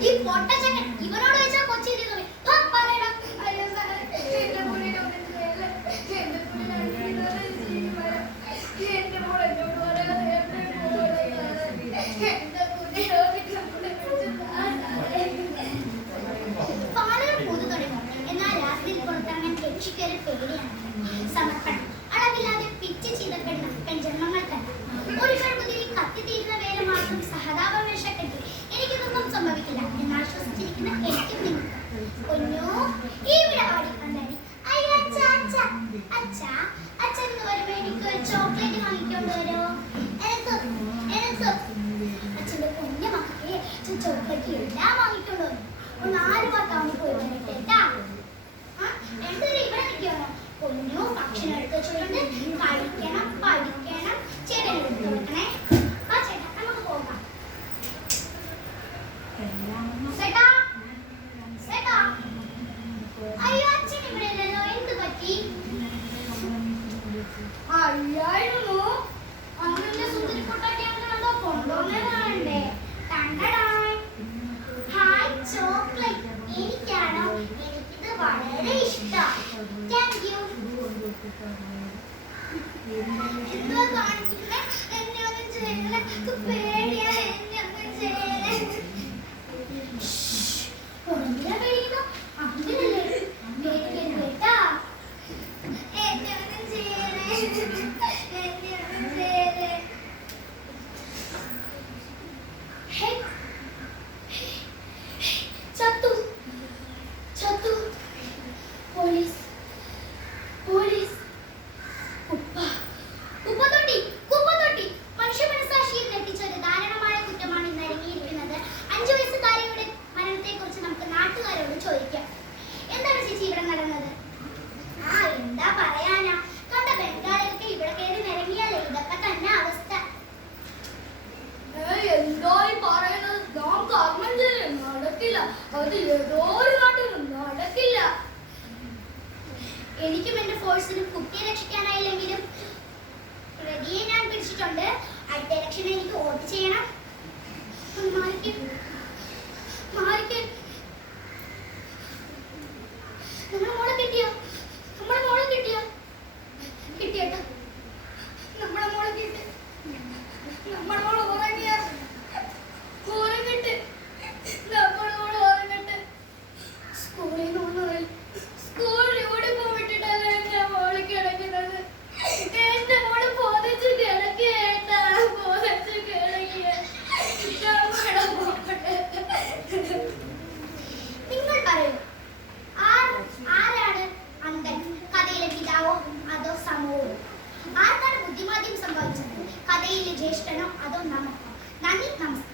ഈ പൊട്ടച്ചക്കൻ ഇവനോട് വെച്ചാൽ കൊച്ചി സമർപ്പണം അളവില്ലാതെ പിച്ച് ചെയ്തപ്പെടുന്ന പെൺജന്മങ്ങൾ തന്നെ ഒരു കഴുകുതിരി കത്തിത്തീരുന്ന വേല മാത്രം സഹതാപവേഷക്കെട്ടി എനിക്കിതൊന്നും സംഭവിക്കില്ല എന്ന് ആശ്വസിച്ചിരിക്കുന്ന എനിക്കും നിങ്ങൾക്ക് പൊന്നോ ഇവിടെ പാടിക്കൊണ്ടാടി അച്ഛൻ വരുമ്പോ എനിക്ക് ചോക്ലേറ്റ് വാങ്ങിക്കൊണ്ട് വരുമോ എനിക്ക് അച്ഛന്റെ പൊന്നു മക്കൾക്ക് ചോക്ലേറ്റ് എല്ലാം വാങ്ങിക്കൊണ്ട് വരും ഒന്ന് 4 പാട്ടാവുമ്പോ പോയി വരട്ടെ കേട്ടാ എന്തൊരു ഇവിടെ നിൽക്കണോ പൊന്നു ഭക്ഷണം എടുത്ത് വെച്ചുകൊണ്ട് കഴിക്കണം പഠിക്കണം ചേട്ടൻ എടുത്ത് കൊടുക്കണേ ആ ചേട്ടാ നമുക്ക് പോകാം അയ്യോ അച്ഛൻ ഇവിടെ ഇല്ലല്ലോ എന്ത് പറ്റി അയ്യായിരുന്നു അമ്മന്റെ സുന്ദരി പൊട്ടാക്കി അങ്ങനെ കൊണ്ടുവന്നതാണ്ടേ ഹായ് ചോക്ലേറ്റ് എനിക്കാണോ എനിക്കിത് വളരെ ഇഷ്ടം താങ്ക് യു എന്തോ കാണിക്കുന്നേ എന്നെ ഒന്നും ചെയ്യണേ പേടിയാ എന്നെ ഒന്നും ചെയ്യണേ എന്തിനാ പേടിക്കുന്നു അങ്ങനല്ലേ പേടിക്കാൻ കേട്ടാ എന്നെ ഒന്നും ചെയ്യണേ എന്നെ ഒന്നും ചെയ്യണേ ചത്തു ചത്തു പോലീസ് പോലീസ് കുപ്പത്തൊട്ടി മനുഷ്യ മനസാക്ഷിയെ ഞെട്ടിച്ച ഒരു ദാരുണമായ കുറ്റമാണ് ഇന്ന് അരങ്ങിയിരിക്കുന്നത് 5 വയസ്സുകാരിയുടെ മരണത്തെ കുറിച്ച് നമുക്ക് നാട്ടുകാരോട് ചോദിക്കാം എന്താണ് ചേച്ചി ഇവിടെ നടന്നത് എന്താ പറയാനാ കണ്ട ബംഗാളികൾക്ക് ഇവിടെ കയറി നിരങ്ങിയാലേ ഇതൊക്കെ തന്നെ അവസ്ഥ എന്തായി പറയുന്നത് നാം കർമ്മം ചെയ്യും നടക്കില്ല അത് ഏതോ ഒരു നാട്ടിലും നടക്കില്ല എനിക്കും എന്റെ ഫോഴ്സിനും കുട്ടിയെ രക്ഷിക്കാനായില്ലെങ്കിലും പ്രതിയെ ഞാൻ പിടിച്ചിട്ടുണ്ട് അടുത്ത ഇലക്ഷന് എനിക്ക് വോട്ട് ചെയ്യണം നമ്മുടെ മോളെ കിട്ടിയോ കിട്ടിയേട്ടോ നമ്മുടെ മോളെ കിട്ടി നമ്മുടെ മോള് ഉറങ്ങിട്ട് നമ്മുടെ മോള് ഉറങ്ങട്ടെ സ്കൂളിൽ നിന്ന് സ്കൂളിൽ യൂണിഫോം ഇട്ടിട്ടല്ലേ എന്റെ മോള് കിടക്കുന്നത് എന്റെ മോള് പൊതിച്ച് കിടക്കേണ്ട പൊതിച്ച് കിടക്കിയ നിങ്ങൾ പറയൂ ആരാണ് അന്തൻ കഥയിലെ പിതാവോ അതോ സമൂഹമോ ആർക്കാണ് ബുദ്ധിമാന്ദ്യം സംഭവിച്ചത് കഥയിലെ ജ്യേഷ്ഠനോ അതോ നമുക്കോ നന്ദി നമസ്കാരം.